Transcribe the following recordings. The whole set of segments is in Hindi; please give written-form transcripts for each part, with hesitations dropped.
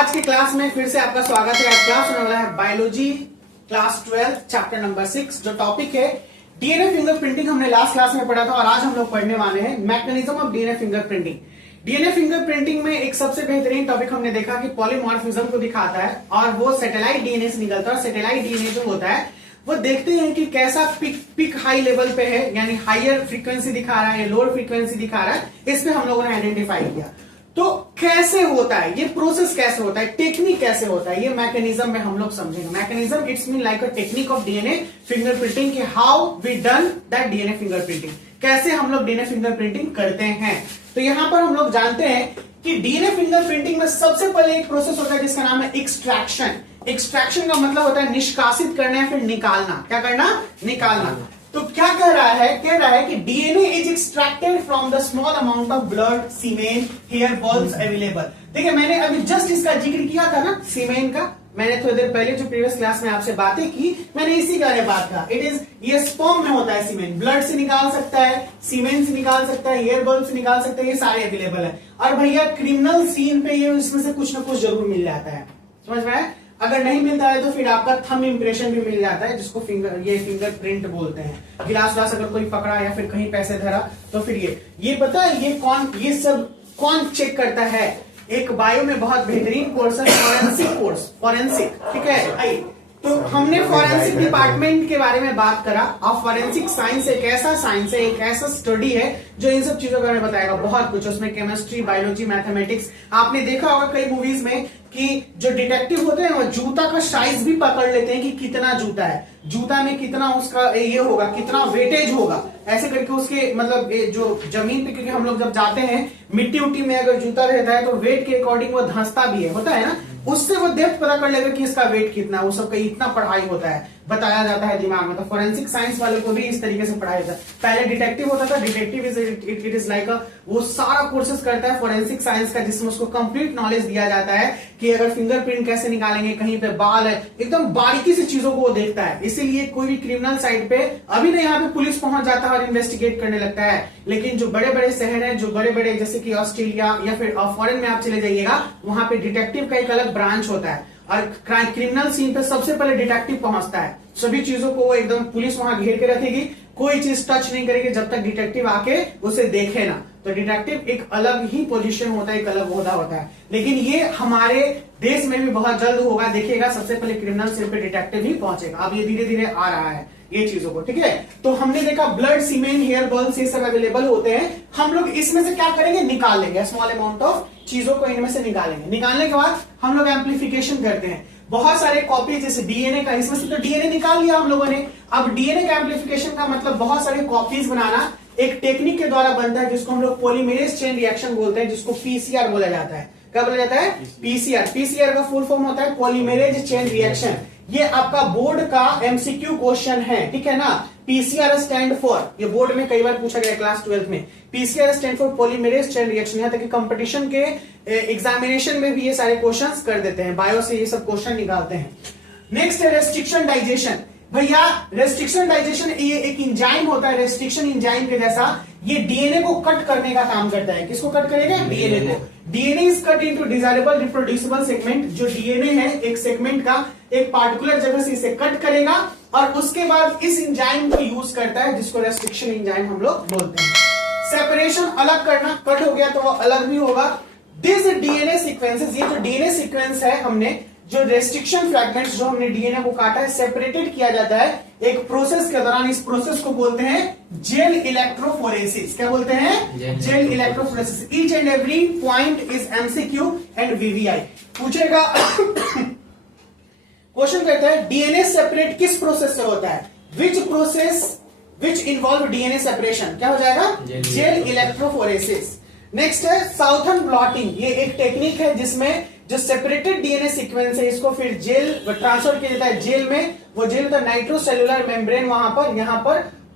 आज की क्लास में फिर से आपका स्वागत है। आज क्लास होने वाला है बायोलॉजी क्लास 12 चैप्टर नंबर 6, जो टॉपिक है डीएनए फिंगरप्रिंटिंग। हमने लास्ट क्लास में पढ़ा था और आज हम लोग पढ़ने वाले हैं mechanism of DNA fingerprinting. DNA fingerprinting में एक सबसे बेहतरीन टॉपिक हमने देखा कि पॉलीमॉर्फिज्म को दिखाता है और वो सैटेलाइट डीएनए से निकलता है। और सैटेलाइट डीएनए जो होता है वो देखते हैं कि कैसा पिक हाई लेवल पे है, यानी हायर फ्रीक्वेंसी दिखा रहा है या लोअर फ्रीक्वेंसी दिखा रहा है। इस पे हम लोगों ने आइडेंटिफाई किया। तो कैसे होता है ये प्रोसेस, कैसे होता है, टेक्निक कैसे होता है, ये मैकेनिज्म में हम लोग समझेंगे। Mechanism it's mean like a technique of DNA fingerprinting कि how we done that DNA fingerprinting, कैसे हम लोग डीएनए फिंगरप्रिंटिंग करते हैं। तो यहां पर हम लोग जानते हैं कि डीएनए फिंगरप्रिंटिंग में सबसे पहले एक प्रोसेस होता है जिसका नाम है एक्सट्रैक्शन। एक्सट्रैक्शन का मतलब होता है निष्कासित करना या फिर निकालना। क्या करना? निकालना। तो क्या कह रहा है? कह रहा है कि DNA is extracted from the small amount of blood, semen, hair balls available. देखिए मैंने अभी जस्ट इसका जिक्र किया था ना, सीमेन का। मैंने थोड़ी देर पहले जो प्रीवियस क्लास में आपसे बातें की, मैंने इसी के बारे में बात कहा। इट इज ये स्पर्म में होता है सीमेन, ब्लड से निकाल सकता है, सीमेन से निकाल सकता है, हेयर बॉल से निकाल सकता है, ये सारे अवेलेबल है। और भैया क्रिमिनल सीन पे ये इसमें से कुछ ना कुछ जरूर मिल जाता है। समझ में आया? अगर नहीं मिलता है तो फिर आपका थंब इंप्रेशन भी मिल जाता है, जिसको फिंगरप्रिंट बोलते हैं। गिलास ग्लास अगर कोई पकड़ा या फिर कहीं पैसे धरा तो फिर ये पता है ये सब कौन चेक करता है? एक बायो में बहुत बेहतरीन कोर्स है फॉरेंसिक, ठीक है। आइए, तो हमने फॉरेंसिक डिपार्टमेंट के बारे में बात करा। अब फॉरेंसिक साइंस एक ऐसा साइंस है, एक ऐसा स्टडी है जो इन सब चीजों के बारे में बताएगा। बहुत कुछ उसमें केमिस्ट्री, बायोलॉजी, मैथमेटिक्स। आपने देखा होगा कई मूवीज में कि जो डिटेक्टिव होते हैं वो जूता का साइज भी पकड़ लेते हैं कि कितना जूता है, जूता में कितना उसका ये होगा, कितना वेटेज होगा, ऐसे करके उसके मतलब जो जमीन पे, क्योंकि हम लोग जब जाते हैं मिट्टी उट्टी में अगर जूता रहता है तो वेट के अकॉर्डिंग वो धंसता भी है, होता है ना, उससे वो डेप्थ पता कर लेगा कि इसका वेट कितना है। वो सब का इतना पढ़ाई होता है, बताया जाता है दिमाग में। तो फोरेंसिक साइंस वाले को भी इस तरीके से पढ़ाया जाता है। पहले डिटेक्टिव होता था, डिटेक्टिव इट इज लाइक वो सारा कोर्सेज करता है फोरेंसिक साइंस का, जिसमें उसको कंप्लीट नॉलेज दिया जाता है कि अगर फिंगरप्रिंट कैसे निकालेंगे, कहीं पे बाल है, एकदम बारीकी से चीजों को वो देखता है। इसीलिए कोई भी क्रिमिनल साइट पे अभी ना यहाँ पे पुलिस पहुंच जाता है और इन्वेस्टिगेट करने लगता है, लेकिन जो बड़े बड़े शहर है, जो बड़े बड़े जैसे कि ऑस्ट्रेलिया या फिर फॉरेन में आप चले जाइएगा, वहां पे डिटेक्टिव का एक अलग ब्रांच होता है और क्रिमिनल सीन पे सबसे पहले डिटेक्टिव पहुंचता है। सभी चीजों को एकदम पुलिस वहां घेर के रखेगी, कोई चीज टच नहीं करेगी जब तक डिटेक्टिव आके उसे देखे ना। तो डिटेक्टिव एक अलग ही पोजीशन होता है, एक अलग ओहदा होता है। लेकिन ये हमारे देश में भी बहुत जल्द होगा, देखिएगा सबसे पहले क्रिमिनल सीन पे डिटेक्टिव ही पहुंचेगा। अब ये धीरे धीरे आ रहा है ये चीजों को, ठीक है। तो हमने देखा ब्लड, सीमेन, हेयर बॉल्स ये सब अवेलेबल होते हैं। हम लोग इसमें से क्या करेंगे? निकाल लेंगे, स्मॉल अमाउंट ऑफ चीजों को इनमें से निकालेंगे। निकालने के बाद हम लोग एम्प्लीफिकेशन करते हैं। बहुत सारे कॉपी, जैसे डीएनए का, इसमें से तो डीएनए निकाल लिया हम लोगों ने। अब डीएनए का एम्प्लीफिकेशन का मतलब बहुत सारे कॉपीज बनाना एक टेक्निक के द्वारा बनता है, जिसको हम लोग पॉलीमरेज चेन रिएक्शन बोलते हैं, जिसको पीसीआर बोला जाता है। क्या बोला जाता है? पीसीआर। पीसीआर का फुल फॉर्म होता है पॉलीमरेज चेन रिएक्शन। ये आपका बोर्ड का एमसीक्यू क्वेश्चन है, ठीक है ना। पीसीआर स्टैंड फॉर, ये बोर्ड में कई बार पूछा गया क्लास 12 में। PCR stand for polymerase chain reaction. यहाँ तक कि कंपटीशन के एग्जामिनेशन में भी ये सारे क्वेश्चंस कर देते हैं, बायो से ये सब क्वेश्चन निकालते हैं। नेक्स्ट है रेस्ट्रिक्शन डाइजेशन। भैया रेस्ट्रिक्शन डाइजेशन ये एक इंजाइम होता है, रेस्ट्रिक्शन इंजाइम के जैसा। ये डीएनए को कट करने का काम करता है। किसको कट करेगा? डीएनए को। DNA is cut into desirable reproducible segment. जो डीएनए है एक सेगमेंट का, एक पार्टिकुलर जगह से इसे कट करेगा और उसके बाद इस इंजाइम को यूज करता है, जिसको रेस्ट्रिक्शन इंजाइम हम लोग बोलते हैं। सेपरेशन, अलग करना, कट हो गया तो वो अलग भी होगा। दिस डीएनए सीक्वेंसेस, ये जो डीएनए सीक्वेंस है, हमने जो रेस्ट्रिक्शन फ्रैगमेंट्स जो हमने डीएनए को काटा है, सेपरेटेड किया जाता है एक प्रोसेस के दौरान। इस प्रोसेस को बोलते हैं जेल इलेक्ट्रोफोरेसिस। क्या बोलते हैं? Gel electrophoresis. Each and every point is MCQ and VVI पूछेगा। क्वेश्चन कहता है डीएनए सेपरेट किस प्रोसेस से होता है? Which process which involve DNA separation? क्या हो जाएगा? Gel electrophoresis. नेक्स्ट है साउथर्न ब्लॉटिंग। ये एक टेक्निक है जिसमें जो सेपरेटेड डीएनए सीक्वेंस है इसको फिर जेल ट्रांसफर किया जाता है जेल में। वो जेल होता है नाइट्रोसेल्युलर मेम्ब्रेन,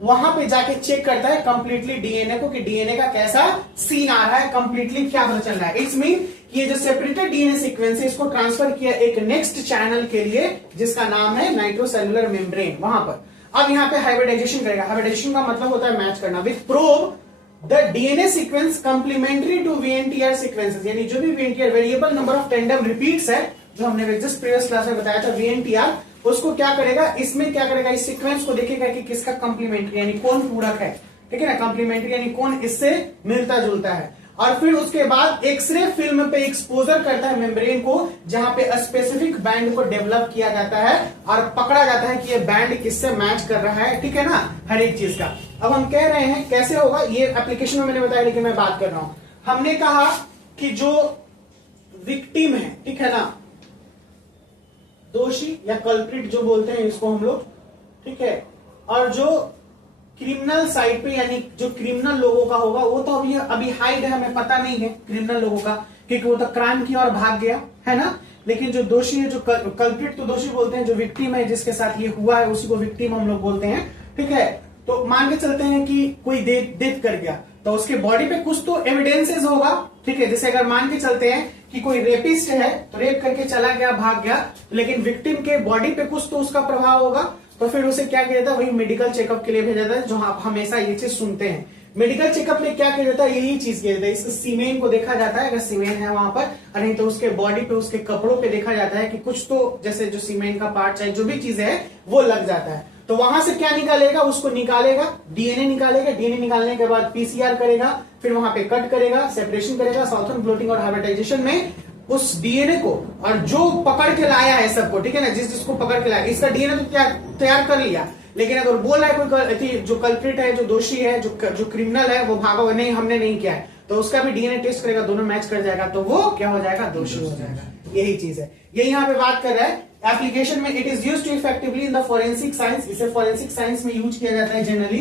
वहां पे जाके चेक करता है कंप्लीटली डीएनए को कि डीएनए का कैसा सीन आ रहा है, कंप्लीटली क्या पता चल रहा है। इट्स मीन ये जो सेपरेटेड डीएनए सीक्वेंस है इसको ट्रांसफर किया एक नेक्स्ट चैनल के लिए, जिसका नाम है नाइट्रोसेल्युलर मेम्ब्रेन, वहां पर। अब यहाँ पे हाइब्रिडाइजेशन करेगा। हाइब्रिडाइजेशन का मतलब होता है मैच करना। With probe the the DNA sequence complementary to VNTR sequences, यानी जो भी VNTR variable number of tandem repeats है, जो हमने जस्ट प्रीवियस क्लास में बताया था वीएनटीआर, उसको क्या करेगा, इसमें क्या करेगा, इस सीक्वेंस को देखेगा कि किसका कंप्लीमेंट्री यानी कौन पूरक है, ठीक है ना, कंप्लीमेंट्री यानी कौन इससे मिलता जुलता है। और फिर उसके बाद एक्सरे फिल्म पे एक्सपोजर करता है मेम्ब्रेन को, जहां पे स्पेसिफिक बैंड को डेवलप किया जाता है और पकड़ा जाता है कि ये बैंड किससे मैच कर रहा है, ठीक है ना, हर एक चीज का। अब हम कह रहे हैं कैसे होगा, ये एप्लीकेशन में मैंने बताया, लेकिन मैं बात कर रहा हूं। हमने कहा कि जो विक्टिम है, ठीक है ना, दोषी या कल्प्रिट जो बोलते हैं इसको हम लोग, ठीक है, और जो क्रिमिनल साइड पे यानी जो क्रिमिनल लोगों का होगा, वो तो अभी हाइड है, हमें पता नहीं है क्रिमिनल लोगों का, क्योंकि वो तो क्राइम की ओर भाग गया है ना। लेकिन जो दोषी है, जो कल्प्रिट तो दोषी बोलते हैं, जो विक्टिम है जिसके साथ ये हुआ है उसी को विक्टिम हम लोग बोलते हैं, ठीक है। तो मान के चलते हैं कि कोई डेथ कर गया, तो उसके बॉडी पे कुछ तो एविडेंसेस होगा, ठीक है। जैसे अगर मान के चलते हैं कि कोई रेपिस्ट है, तो रेप करके चला गया, भाग गया, लेकिन विक्टिम के बॉडी पे कुछ तो उसका प्रभाव होगा, तो फिर उसे क्या किया जाता है, वही मेडिकल चेकअप के लिए भेजा जाता है, जो आप हमेशा ये चीज सुनते हैं। मेडिकल चेकअप में क्या किया जाता है, यही चीज किया जाता है, इस सीमेन को देखा जाता है, अगर सीमेन है वहां पर, और नहीं तो उसके बॉडी पे, उसके कपड़ों पे देखा जाता है कि कुछ तो जैसे जो सीमेन का पार्ट चाहे जो भी चीज है वो लग जाता है। तो वहां से क्या निकालेगा, उसको निकालेगा, डीएनए निकालेगा, डीएनए निकालने के बाद पीसीआर करेगा, फिर वहां पे कट करेगा, सेपरेशन करेगा, साउथर्न ब्लोटिंग और हाइब्रिडाइजेशन में उस डीएनए को, और जो पकड़ के लाया है सबको, ठीक है ना, जिसको पकड़ के लाया, इसका डीएनए तो तैयार कर लिया, लेकिन अगर बोल रहा है कोई जो कल्प्रिट है, जो दोषी है, जो क्रिमिनल है, वो भागा, नहीं हमने नहीं किया है, तो उसका भी डीएनए टेस्ट करेगा, दोनों मैच कर जाएगा, तो वो क्या हो जाएगा, दोषी हो जाएगा। यही चीज है, यही यहाँ पे बात कर रहा है। एप्लीकेशन में it is used to effectively in the forensic science, इसे फोरेंसिक साइंस में यूज किया जाता है जनरली,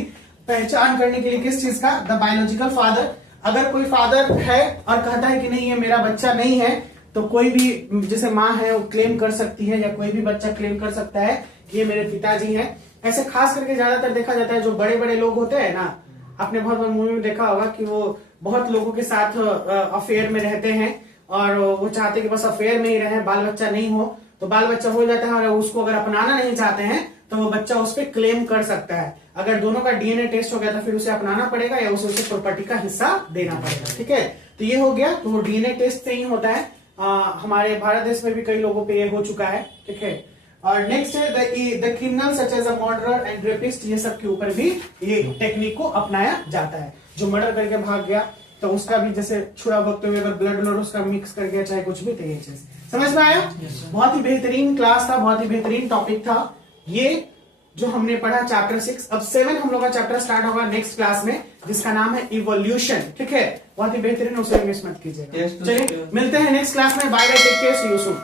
पहचान करने के लिए किस चीज का, द बायोलॉजिकल फादर। अगर कोई फादर है और कहता है कि नहीं ये मेरा बच्चा नहीं है, तो कोई भी जैसे माँ है वो क्लेम कर सकती है, या कोई भी बच्चा क्लेम कर सकता है कि ये मेरे पिताजी हैं। ऐसे खास करके ज्यादातर देखा जाता है जो बड़े बड़े लोग होते हैं ना, आपने बहुत बार मूवी में देखा होगा कि वो बहुत लोगों के साथ अफेयर में रहते हैं, और वो चाहते कि बस अफेयर में ही रहे, बाल बच्चा नहीं हो, तो बाल बच्चा हो जाता है, और उसको अगर अपनाना नहीं चाहते हैं तो वो बच्चा उस पर क्लेम कर सकता है। अगर दोनों का डीएनए टेस्ट हो गया तो फिर उसे अपनाना पड़ेगा, या उसे प्रॉपर्टी का हिस्सा देना पड़ेगा, ठीक है। तो ये हो गया, तो वो डीएनए टेस्ट से ही होता है। हमारे भारत देश में भी कई लोगों पे ये हो चुका है, ठीक है। और नेक्स्ट है the criminal such as a murderer and rapist, ये सब के ऊपर भी ये टेक्निक को अपनाया जाता है। जो मर्डर करके भाग गया तो उसका भी जैसे छुरा भगते हुए अगर ब्लड और उसका मिक्स कर गया चाहे कुछ भी, तो ये चीज समझ में आया। बहुत ही बेहतरीन क्लास था, बहुत ही बेहतरीन टॉपिक था ये जो हमने पढ़ा चैप्टर 6। अब 7 हम लोग का चैप्टर स्टार्ट होगा नेक्स्ट क्लास में, जिसका नाम है इवोल्यूशन, ठीक है। बहुत ही बेहतरीन, उसे मिस मत कीजिएगा। चलिए मिलते हैं नेक्स्ट क्लास में, bye bye, take care, see you soon.